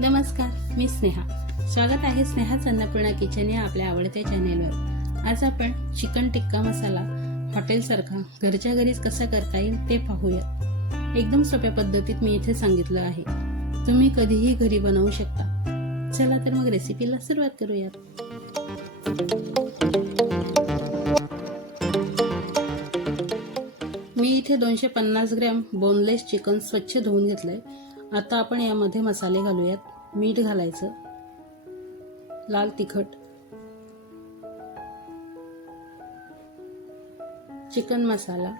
नमस्कार, मी स्नेहा. स्वागत आहे स्नेहाच अन्नपूर्णा किचन या आपल्या आवडत्या चॅनेलवर. आज आपण चिकन टिक्का मसाला हॉटेलसारखा घरच्या घरीच कसा करता येईल ते पाहूया. एकदम सोप्या पद्धतीत मी इथे सांगितलं आहे. तुम्ही कधीही घरी बनवू शकता. चला तर मग रेसिपीला सुरुवात करूयात. मी इथे 250 ग्रॅम बोनलेस चिकन स्वच्छ धुवून घेतलंय. आता आपण यामध्ये मसाले घालूयात. मीठ घालायचं, लाल तिखट, चिकन मसाला,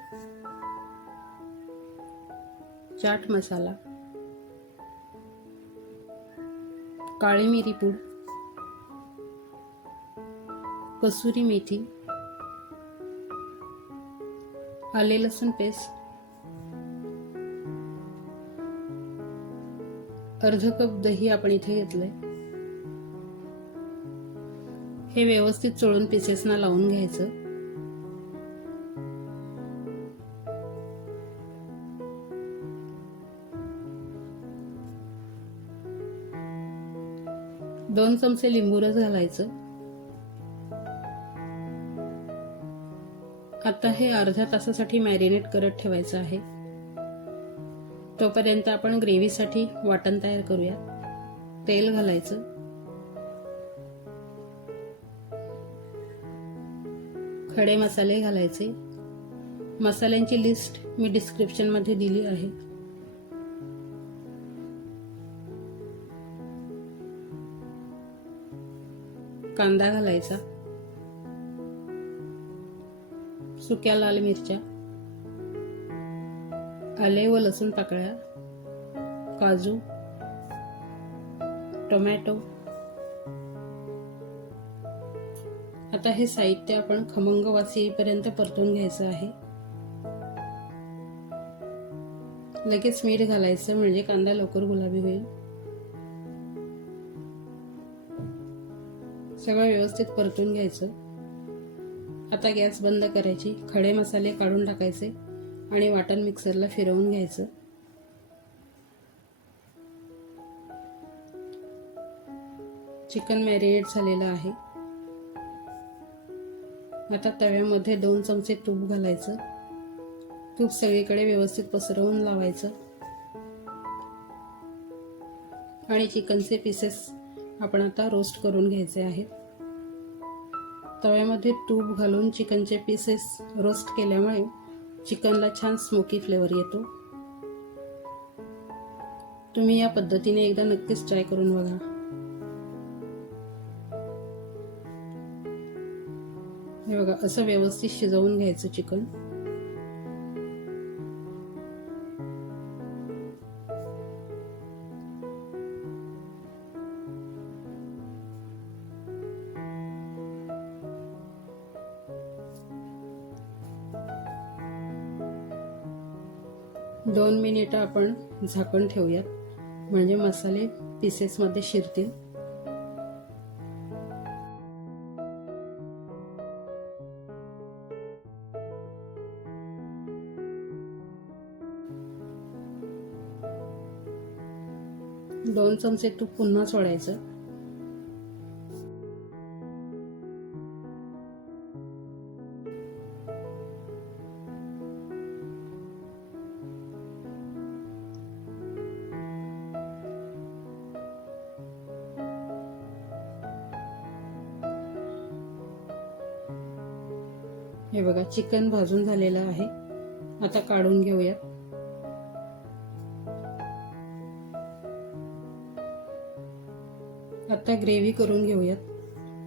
चाट मसाला, काळी मिरी पूड, कसुरी मेथी, आले लसूण पेस्ट, अर्धा कप दही आपण इथे घेतलंय. हे व्यवस्थित चोळून पीसेसना लावून घ्यायचं. दोन चमचे लिंबू रस घालायचं. आता हे अर्ध्या तासासाठी मॅरिनेट करत ठेवायचं आहे. तोपर्यंत आपण ग्रेव्हीसाठी वाटण तयार करूया. तेल घालायचं, खडे मसाले घालायचे. मसाल्यांची लिस्ट मी डिस्क्रिप्शन मध्ये दिली आहे. कांदा घालायचा, सुक्या लाल मिरच्या, आले व लसूण पाकळ्या, काजू, टोमॅटो. आता हे साहित्य आपण खमंग वास येईपर्यंत परतून घ्यायचं आहे. लगेच मीठ घालायचं म्हणजे कांदा लवकर गुलाबी होईल. सगळं व्यवस्थित परतून घ्यायचं. आता गॅस बंद करायची. खडे मसाले काढून टाकायचे आणि वाटण मिक्सरला फिरवून घ्यायचं. चिकन मॅरिनेट झालेलं आहे. आता तव्यामध्ये 2 चमचे तूप घालायचं. तूप सगळीकडे व्यवस्थित पसरवून लावायचं आणि चिकनचे पीसेस आपण आता रोस्ट करून घ्यायचे आहेत. तव्यामध्ये तूप घालून चिकनचे पीसेस रोस्ट केल्यामुळे चिकनला छान स्मोकी फ्लेवर येतो. तुम्ही या पद्धतीने एकदा नक्कीच ट्राय करून बघा. हे बघा, असं व्यवस्थित शिजवून घ्यायचं चिकन. दोन मिनिटं आपण झाकण ठेवूयात म्हणजे मसाले पीसेस मध्ये शिरतील. दोन चमचे तूप पुन्हा सोडायचं. हे बघा, चिकन भाजून झालेलं आहे. आता काढून घेऊयात. आता ग्रेव्ही करून घेऊयात.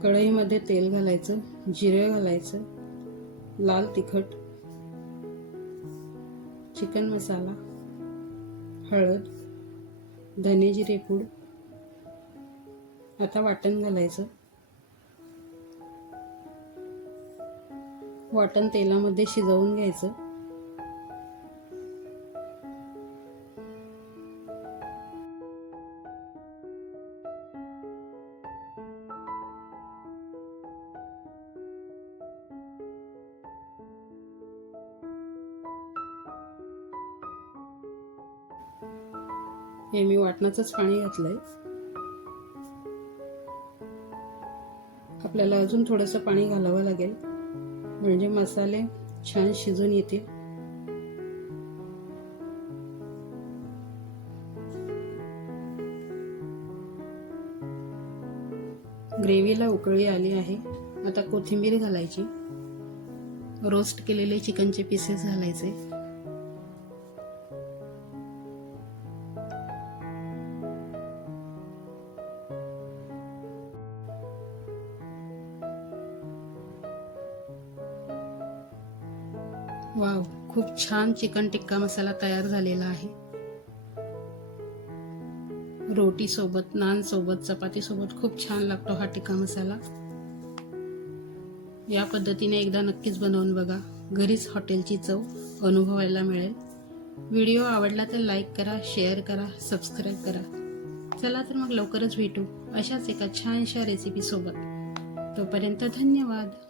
कढईमध्ये तेल घालायचं, जिरे घालायचं, लाल तिखट, चिकन मसाला, हळद, धने जिरे पूड. आता वाटण घालायचं. वाटण तेलामध्ये शिजवून घ्यायचं. हे मी वाटणाचंच पाणी घातलंय. आपल्याला अजून थोडंसं पाणी घालावं लागेल म्हणजे मसाले छान शिजून येतील. ग्रेव्हीला उकळी आली आहे. आता कोथिंबीर घालायची. रोस्ट केलेले चिकनचे पीसेस घालायचे. वाव, खूप छान चिकन टिक्का मसाला तयार झालेला आहे. रोटी सोबत, नान सोबत, चपाती सोबत खूप छान लागतो हा टिक्का मसाला. या पद्धतीने एकदा नक्कीच बनवून बघा. घरीच हॉटेलची चव अनुभवायला मिळेल. व्हिडिओ आवडला तर लाईक करा, शेअर करा, सबस्क्राईब करा. चला तर मग लवकरच भेटू अशाच एका छानशा रेसिपी सोबत. तोपर्यंत धन्यवाद.